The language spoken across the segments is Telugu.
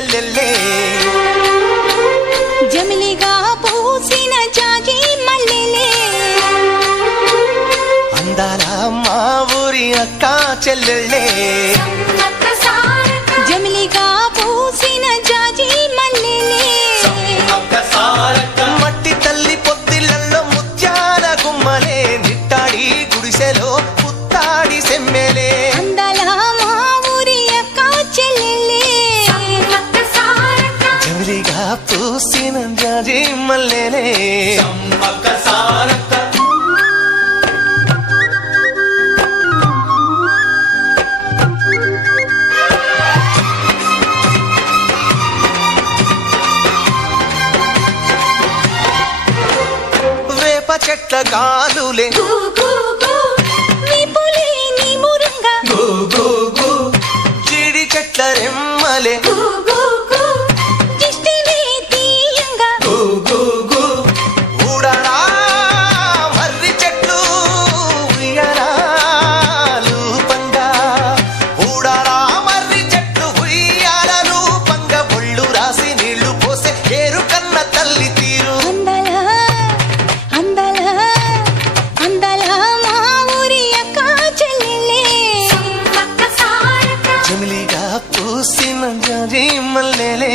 చెల్లెల్లే జమిలిగా పూసిన జాజి మల్లెలే అందాల మా ఊరి అక్క చెల్లెల్లే జమిలిగా పూసిన జాజి మల్లెలే మట్టి తల్లి పొత్తిళ్లలో ముత్యాల గుమ్మలే నిట్టాడి గుడిసెలో పుత్తాడి సెమ్మెలే అందాల మా ఊరి అక్క చెల్లెలే జమిలిగా పూసిన జాజి మల్లెలే చెట్ల కాలులే జీడి చెట్ల రెమ్మలే ఊడరా మర్రి చెట్లు ఉయ్యాలు పంగా ఊడరా మర్రి చెట్లు ఉయ్యాలు పంగ ఒళ్ళు రాసి నీళ్లు పోసే ఏరు కన్న తల్లి తీరు జమిలిగా పూసిన జాజి మల్లెలే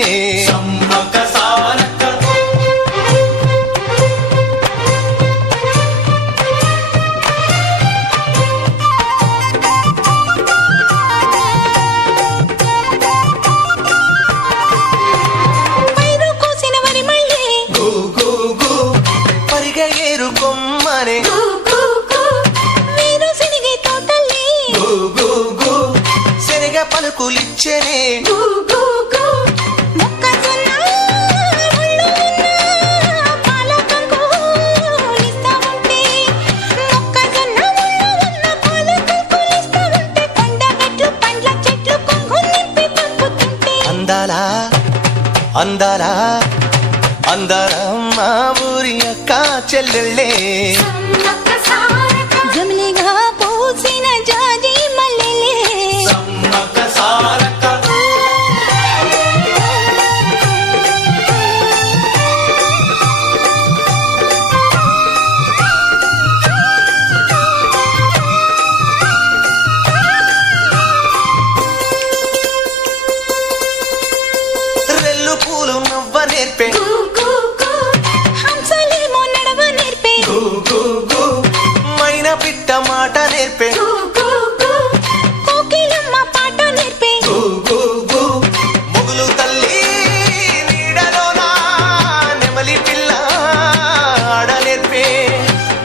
పరిగ ఏరు కొమ్మనే శనగ పలుకులిచ్చనే అందాల అందాల మా ఊరి అక్క చెల్లెల్లే జమిలిగా పూసిన జాజి మల్లెలే రెల్లు పూలు నవ్వ నేర్పే హంసలేమో నడవ నేర్పే మైన పిట్ట మాట నేర్పే కోకిలమ్మ పాట నేర్పే మొగులు తల్లి నీడలోన నెమలి పిల్ల ఆడ నేర్పే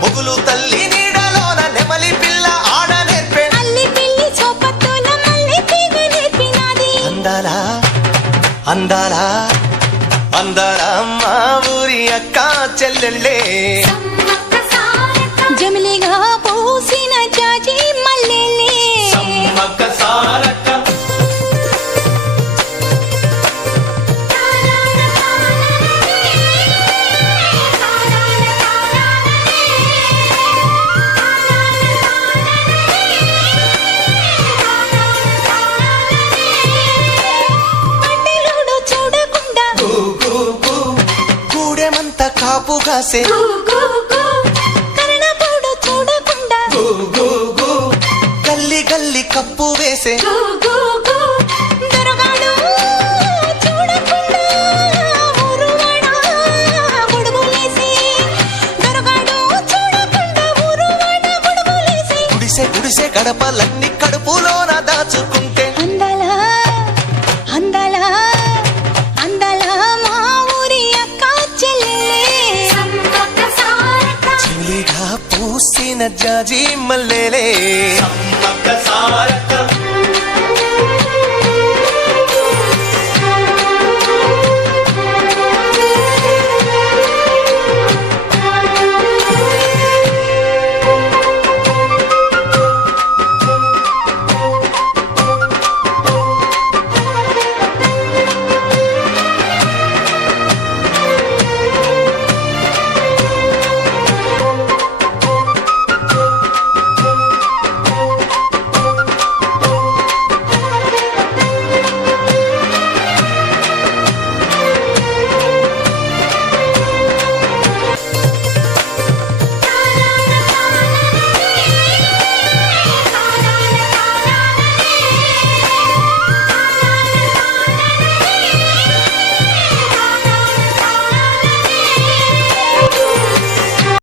మొగులు తల్లి నీడలోన నెమలి పిల్ల ఆడ నేర్పే అల్లి పిల్లి చోపత్తుల మల్లె తీగ నేర్పినాది అందాల మా ఊరి అక్క చెల్లెల్లే జమిలిగా పూసిన జాజి మల్లెలే గూడెమంత కాపు కాసే కరణపోడు చూడకుండా గల్లి గల్లి కప్పు వేసే దొరగాడు చూడకుండా ఊరువాడా గొడుగులేసి దొరగాడు చూడకుండా ఊరువాడా గొడుగులేసి గుడిసె గుడిసె గడపలన్నీ కడుపులోన దాచుకుంటే అందాల మా ఊరి అక్క చెల్లెలే జమిలిగా పూసిన జాజి మల్లెలే